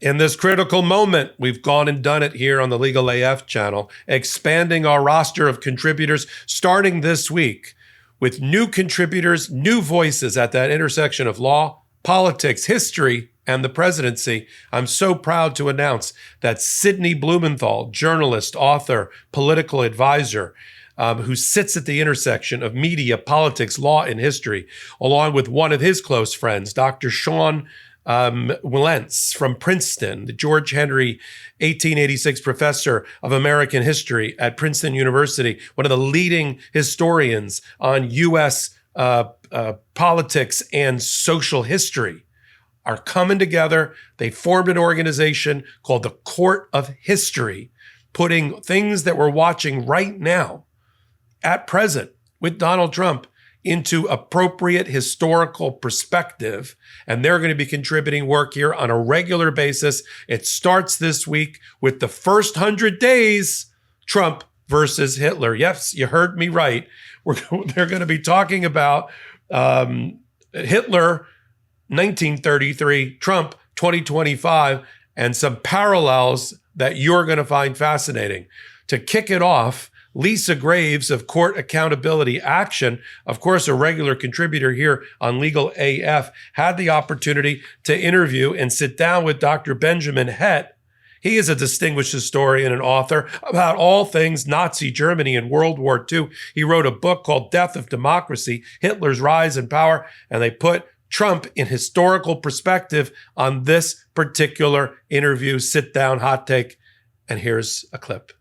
In this critical moment, we've gone and done it here on the Legal AF channel, expanding our roster of contributors starting this week with new contributors, new voices at that intersection of law, politics, history, and the presidency. I'm so proud to announce that Sidney Blumenthal, journalist, author, political advisor, who sits at the intersection of media, politics, law, and history, along with one of his close friends, Dr. Sean Wilentz from Princeton, the George Henry 1886 professor of American history at Princeton University, one of the leading historians on U.S. Politics and social history, are coming together. They formed an organization called the Court of History, putting things that we're watching right now at present with Donald Trump into appropriate historical perspective. And they're going to be contributing work here on a regular basis. It starts this week with the first 100 days, Trump versus Hitler. Yes, you heard me right. They're going to be talking about Hitler 1933, Trump 2025, and some parallels that you're going to find fascinating. To kick it off, Lisa Graves of Court Accountability Action, of course, a regular contributor here on Legal AF, had the opportunity to interview and sit down with Dr. Benjamin Hett. He is a distinguished historian and author about all things Nazi Germany and World War II. He wrote a book called Death of Democracy, Hitler's Rise and Power, and they put Trump in historical perspective on this particular interview. Sit down, hot take, and here's a clip.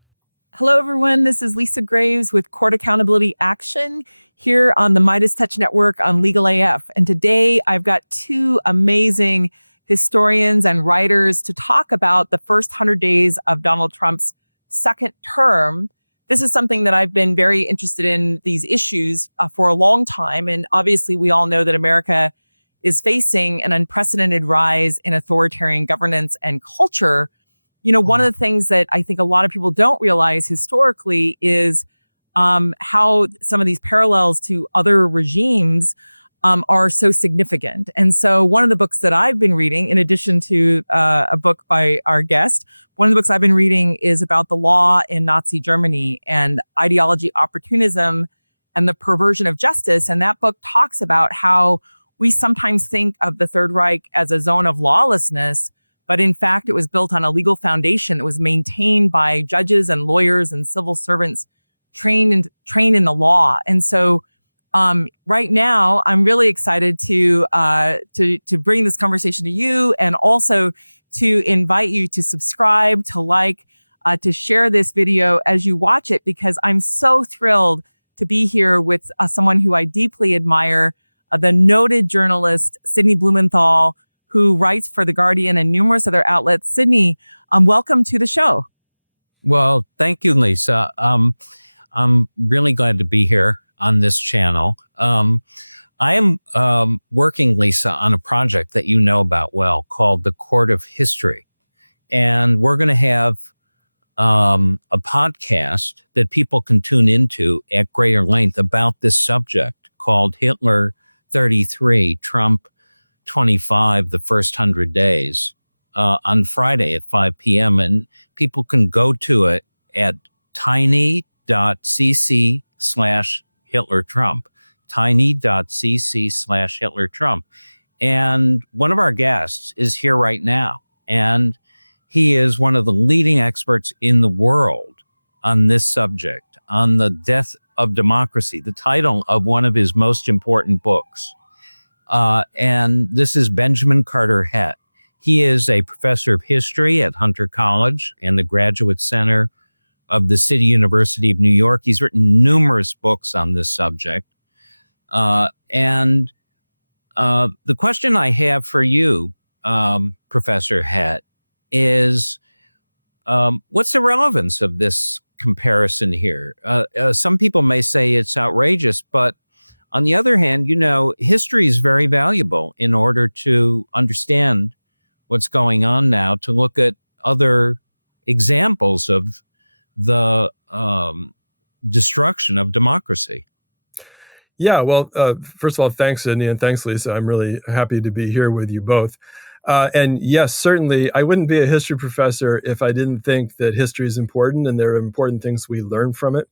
Hello, everyone. This is Lisa Graves with Court Accountability Action here on the Midas Touch Network on Legal AF. And today I've got two amazing historians and writers to talk about the first 100 days of Donald Trump's second term. This is something that I've been very interested in, these issues, for a long time. And obviously, we all know that America is facing an unprecedented rise in authoritarian governance and culture. You know, one of the things that I think a lot of people don't realize historically is how some of these parallels to other regimes are so significant. And so one of the books that I've been reading, in addition to a book by our guest, one of the books I've been reading is about the law in Nazi Germany and ideology, opportunism, and the perversion of justice. And that book talks about how we sometimes think of the Third Reich as a zone of lawlessness, but in fact, it was built on a legal foundation that was maintained by judges and lawyers and civil servants trained in the law. And so right now, I'm really excited to bring this conversation to you, and also to invite you to subscribe, to like, to share this video as you watch it, because I'm so thrilled to be here with someone who I deeply admire, the noted journalist, Sidney Blumenthal, who writes for The Guardian and numerous other outlets. Sidney, welcome to the show. Well, thank you, Lisa. I'm really glad to be here on this channel. I am working, Lisa, on a project that you know about well called the Court of History. And we're going to have a podcast that people can tune into at greater length about this subject called Hitler 33, Trump 25, the first 100 days, on Friday at 5 p.m. And people can go to it at tiny.cc/HitlerTrump, tiny.cc/HitlerTrump. And one of our guests is here right now. And he is one of the leading experts in the world on this subject, on the death of democracy, the title of one of his most important books. And this is Benjamin Carter Hett. He is a professor of history at Hunter College and the Graduate Center of the City University of New York. He's written numerous books on this subject. And the question I have for you, Professor Hett, is what's the relevance of this comparison here? Some people may say it's outrageous, but on the other hand, you know, history is very valuable in order to understand what's going on now, to look at other examples of the destruction of democracy. Yeah, well, first of all, thanks, Sidney, and thanks, Lisa. I'm really happy to be here with you both. And yes, certainly, I wouldn't be a history professor if I didn't think that history is important and there are important things we learn from it.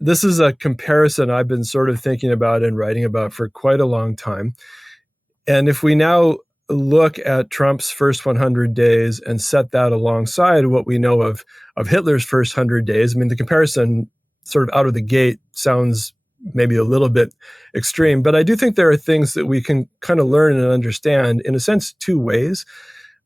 This is a comparison I've been sort of thinking about and writing about for quite a long time. And if we now look at Trump's first 100 days and set that alongside what we know of Hitler's first 100 days, I mean, the comparison sort of out of the gate sounds maybe a little bit extreme, but I do think there are things that we can kind of learn and understand, in a sense, two ways.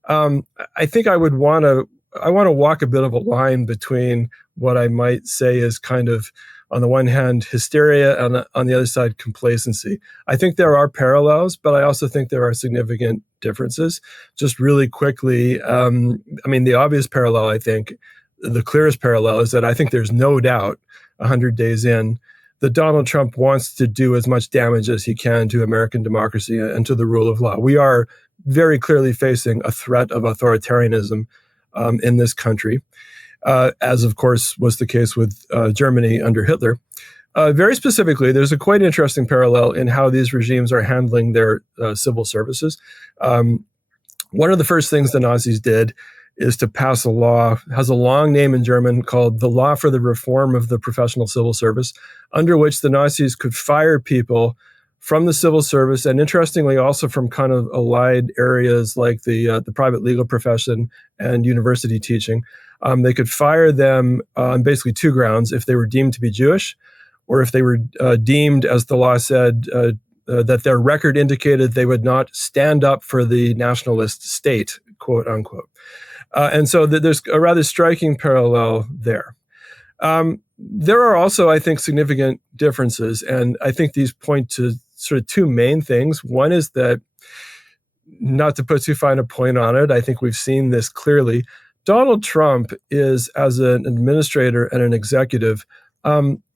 I think I want to walk a bit of a line between what I might say is kind of, on the one hand, hysteria, and on the other side, complacency. I think there are parallels, but I also think there are significant differences. Just really quickly, the obvious parallel, I think, the clearest parallel is that I think there's no doubt 100 days in that Donald Trump wants to do as much damage as he can to American democracy and to the rule of law. We are very clearly facing a threat of authoritarianism in this country, as of course was the case with Germany under Hitler. Very specifically, there's a quite interesting parallel in how these regimes are handling their civil services. One of the first things the Nazis did is to pass a law, has a long name in German, called the Law for the Reform of the Professional Civil Service, under which the Nazis could fire people from the civil service, and interestingly also from kind of allied areas like the private legal profession and university teaching. They could fire them on basically two grounds: if they were deemed to be Jewish, or if they were deemed, as the law said, that their record indicated they would not stand up for the nationalist state, quote unquote. And so there's a rather striking parallel there. There are also, I think, significant differences, and I think these point to sort of two main things. One is that, not to put too fine a point on it, I think we've seen this clearly. Donald Trump is, as an administrator and an executive,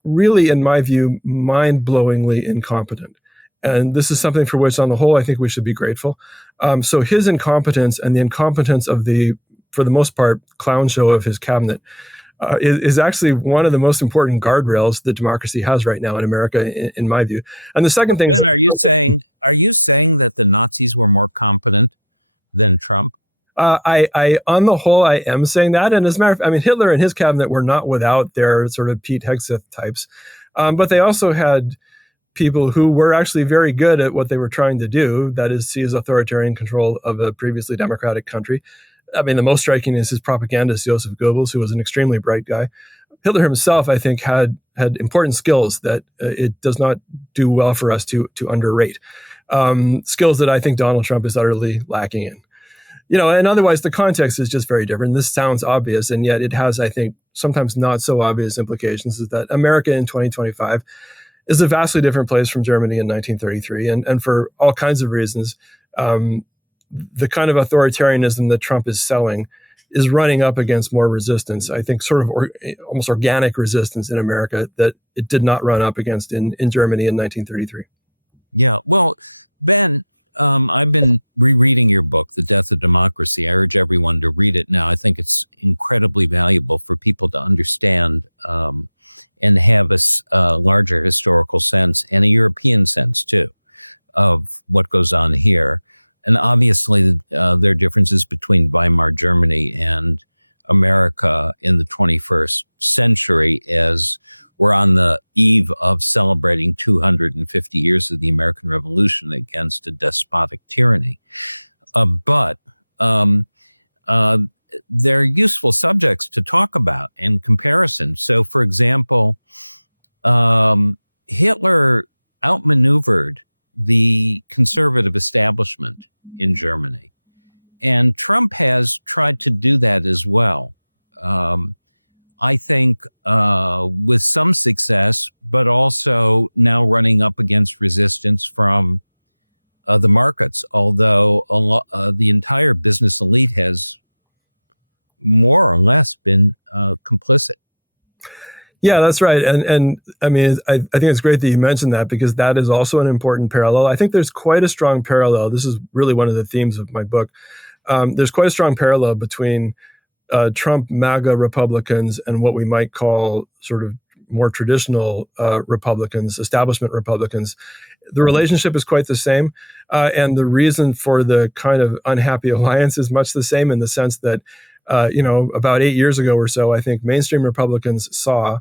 really, in my view, mind-blowingly incompetent. And this is something for which, on the whole, I think we should be grateful. So his incompetence and the incompetence of the, for the most part, clown show of his cabinet is actually one of the most important guardrails that democracy has right now in America, in my view. And the second thing, Ben, are you saying that the Nazis were more competent than Trump? I on the whole, I am saying that. And as a matter of fact, Hitler and his cabinet were not without their sort of Pete Hegseth types, but they also had people who were actually very good at what they were trying to do, that is, seize authoritarian control of a previously democratic country. The most striking is his propagandist, Joseph Goebbels, who was an extremely bright guy. Hitler himself, I think, had important skills that it does not do well for us to underrate. Skills that I think Donald Trump is utterly lacking in. And otherwise the context is just very different. This sounds obvious, and yet it has, I think, sometimes not so obvious implications, is that America in 2025 is a vastly different place from Germany in 1933. And for all kinds of reasons, the kind of authoritarianism that Trump is selling is running up against more resistance, I think, sort of almost organic resistance in America that it did not run up against in Germany in 1933. Yeah. Well, Ben, I've been rereading your book, The Death of Democracy. I urge everyone to read it now. I think it's incredibly valuable for people to understand and have a larger historical sense, and a European sense, too, of what goes on here. And obviously, there are differences between Weimar Germany and America in the 21st century, as we're on the eve of celebrating 250 years of the American Revolution against a despotic tyranny. But they're useful subjects to talk about in comparison. So, for example, Hitler outmaneuvered the conservative establishment in Germany, and Trump has tried to do that as well. I think with some success, but also now running up against resistance from the markets, although the entire business elite has more or less been complicit. Yeah, that's right. And I think it's great that you mentioned that, because that is also an important parallel. I think there's quite a strong parallel. This is really one of the themes of my book. There's quite a strong parallel between Trump MAGA Republicans and what we might call sort of more traditional Republicans, establishment Republicans. The relationship is quite the same. And the reason for the kind of unhappy alliance is much the same, in the sense that, about 8 years ago or so, I think mainstream Republicans saw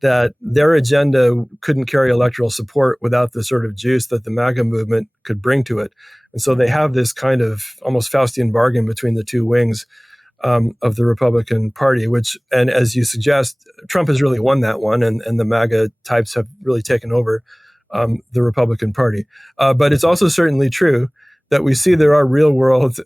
that their agenda couldn't carry electoral support without the sort of juice that the MAGA movement could bring to it. And so they have this kind of almost Faustian bargain between the two wings of the Republican Party, and as you suggest, Trump has really won that one, and the MAGA types have really taken over the Republican Party. But it's also certainly true that we see there are real-world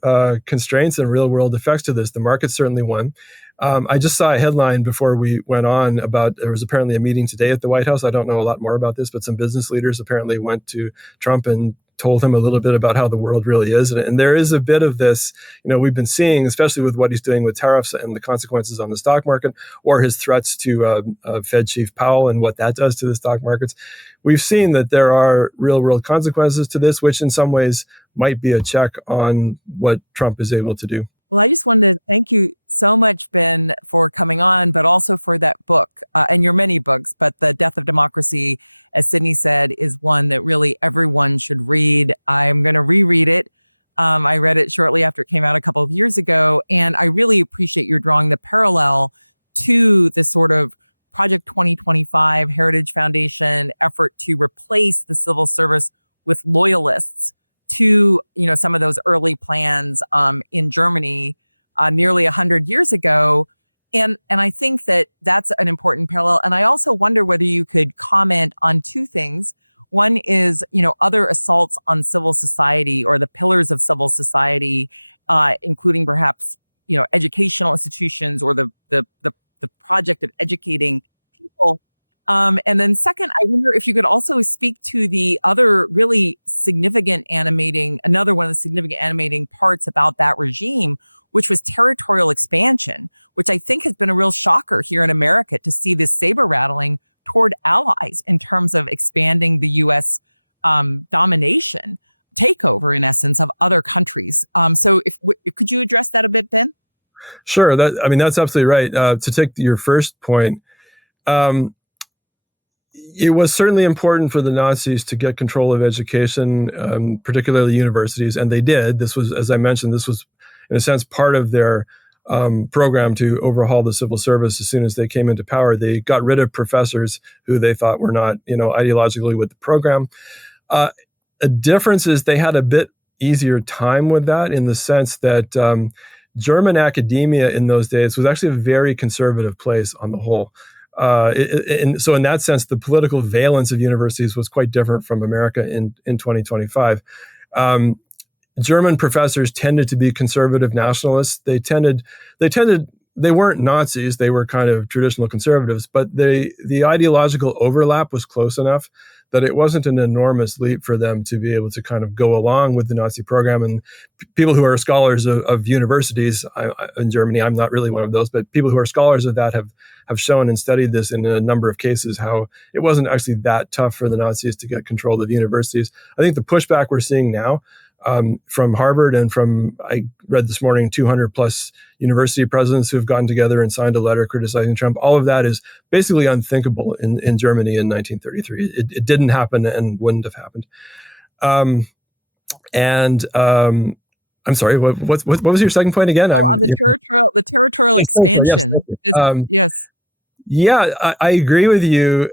constraints and real-world effects to this. The market certainly won. I just saw a headline before we went on about there was apparently a meeting today at the White House. I don't know a lot more about this, but some business leaders apparently went to Trump and told him a little bit about how the world really is. And there is a bit of this, we've been seeing, especially with what he's doing with tariffs and the consequences on the stock market, or his threats to Fed Chief Powell and what that does to the stock markets. We've seen that there are real world consequences to this, which in some ways might be a check on what Trump is able to do. Well, I just wanted to thank you so much, Ben, for coming on, but also for that book and your many books. But The Death of Democracy, as Sidney said, is one that really everyone should read. I'm going to reread it. I read it shortly after it came out a couple of years ago, and I really appreciate your drawing the parallel to the sort of Project 2025 Heritage Foundation effort to replace the civil service with loyalists to, some of those early plans in Germany nearly 100 years ago. And I think that that's an important parallel. And I also wonder whether you could comment on two things. One is, other assaults on civil society, or the pillars of civil society, including perhaps, educational institutions, or the project of educating people. And then second, I wonder if you could also speak to the other really significant another one of the significant animating parts about that regime, which was territorial expansion, which I think has been a real shocker here in America to see this saber rattling toward allies in terms of expanding the U.S. Domination, takeover in essence of other countries. So could you address that a bit, Ben? Sure. That's absolutely right. To take your first point, it was certainly important for the Nazis to get control of education, particularly universities, and they did. This was, as I mentioned, in a sense part of their program to overhaul the civil service. As soon as they came into power, they got rid of professors who they thought were not, ideologically with the program. A difference is they had a bit easier time with that, in the sense that German academia in those days was actually a very conservative place on the whole. So in that sense, the political valence of universities was quite different from America in 2025. German professors tended to be conservative nationalists. They weren't Nazis. They were kind of traditional conservatives, but the ideological overlap was close enough that it wasn't an enormous leap for them to be able to kind of go along with the Nazi program. And people who are scholars of universities in Germany, I'm not really one of those, but people who are scholars of that have shown and studied this in a number of cases, how it wasn't actually that tough for the Nazis to get control of universities. I think the pushback we're seeing now from Harvard and from, I read this morning, 200 plus university presidents who have gotten together and signed a letter criticizing Trump. All of that is basically unthinkable in Germany in 1933. It didn't happen and wouldn't have happened. I'm sorry, what was your second point again? On the territorial expansion. Yes. Yeah, I agree with you.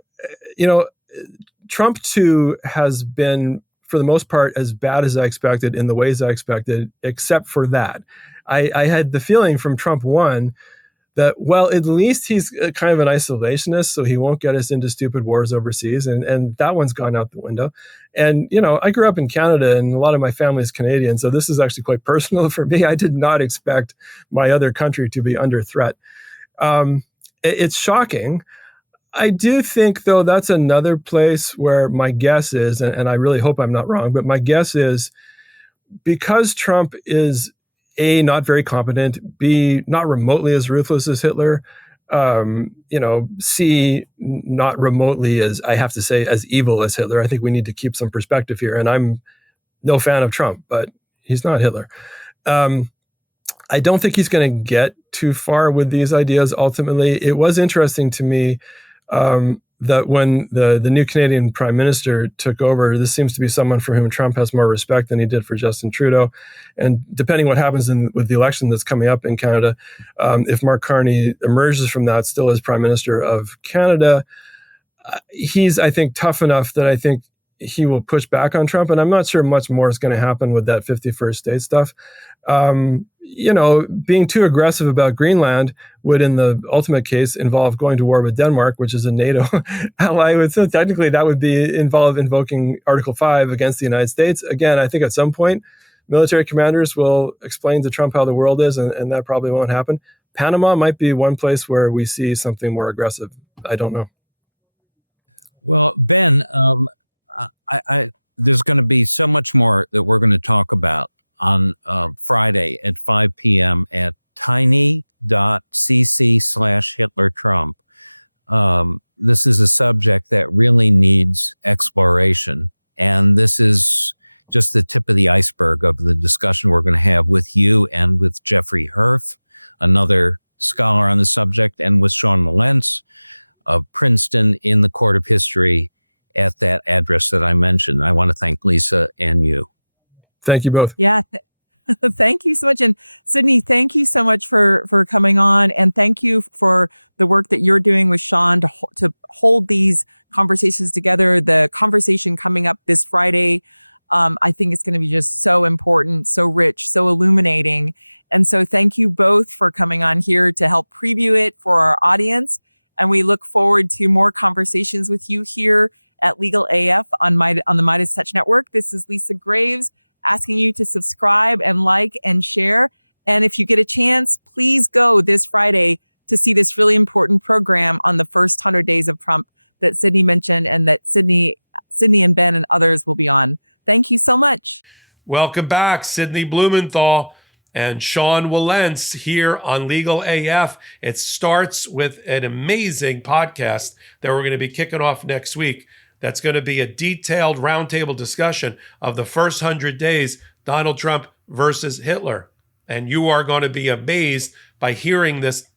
Trump too has been, for the most part, as bad as I expected in the ways I expected, except for that. I had the feeling from Trump 1 that, well, at least he's kind of an isolationist, so he won't get us into stupid wars overseas. And that one's gone out the window. And, I grew up in Canada and a lot of my family is Canadian, so this is actually quite personal for me. I did not expect my other country to be under threat. It's shocking. I do think, though, that's another place where my guess is, and I really hope I'm not wrong, but my guess is because Trump is A, not very competent, B, not remotely as ruthless as Hitler, C, not remotely as, I have to say, as evil as Hitler. I think we need to keep some perspective here. And I'm no fan of Trump, but he's not Hitler. I don't think he's going to get too far with these ideas ultimately. It was interesting to me that when the new Canadian Prime Minister took over, this seems to be someone for whom Trump has more respect than he did for Justin Trudeau. And depending what happens with the election that's coming up in Canada, if Mark Carney emerges from that still as Prime Minister of Canada, he's, I think, tough enough that I think he will push back on Trump. And I'm not sure much more is going to happen with that 51st state stuff. Being too aggressive about Greenland would, in the ultimate case, involve going to war with Denmark, which is a NATO ally. So technically, that would involve invoking Article 5 against the United States. Again, I think at some point, military commanders will explain to Trump how the world is, and that probably won't happen. Panama might be one place where we see something more aggressive. I don't know. Well, Ben, there's going to be so much more that we're going to talk about on Friday at 5 p.m. at tiny.cc/HitlerTrump. This is a subject that really needs exploration. And this is just the tip of the iceberg of the discussion we're going to have with you and with Jeffrey Herf, another scholar on the subject, and with Sean Wilentz of Princeton in the Court of History at that address that I mentioned. I want to thank Lisa and you. Thank you both. Yeah. Thank you so much. And Sidney, thank you so much for coming on. And thank you for the work that you're doing with Sean to hold these conversations together. The conversation coming up this Friday, I think it's going to be just so important, so rich, so illuminating. And so thank you both for coming on here to help preview it for our audience. And we look forward to more conversations with you here at Legal AF on the Midas Touch Network. This is Lisa Graves, asking you to subscribe and like and share. And if you get a chance, please go this Friday to see this really important program on the first 100 days of Trump that Sidney mentioned, and that Sidney and Ben and others will be on. Thank you so much. Welcome back, Sidney Blumenthal and Sean Wilentz here on Legal AF. It starts with an amazing podcast that we're going to be kicking off next week. That's going to be a detailed roundtable discussion of the first 100 days, Donald Trump versus Hitler. And you are going to be amazed by hearing this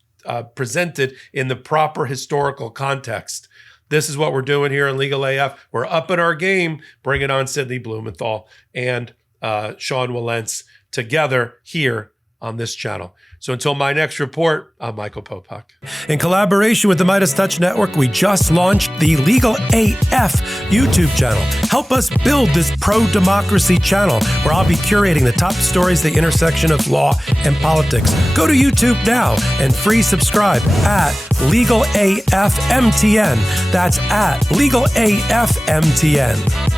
presented in the proper historical context. This is what we're doing here in Legal AF. We're upping our game, bringing on Sidney Blumenthal and Sean Wilentz together here on this channel. So until my next report, I'm Michael Popak. In collaboration with the Midas Touch Network, we just launched the Legal AF YouTube channel. Help us build this pro-democracy channel where I'll be curating the top stories, the intersection of law and politics. Go to YouTube now and free subscribe at Legal AF MTN. That's at Legal AF MTN.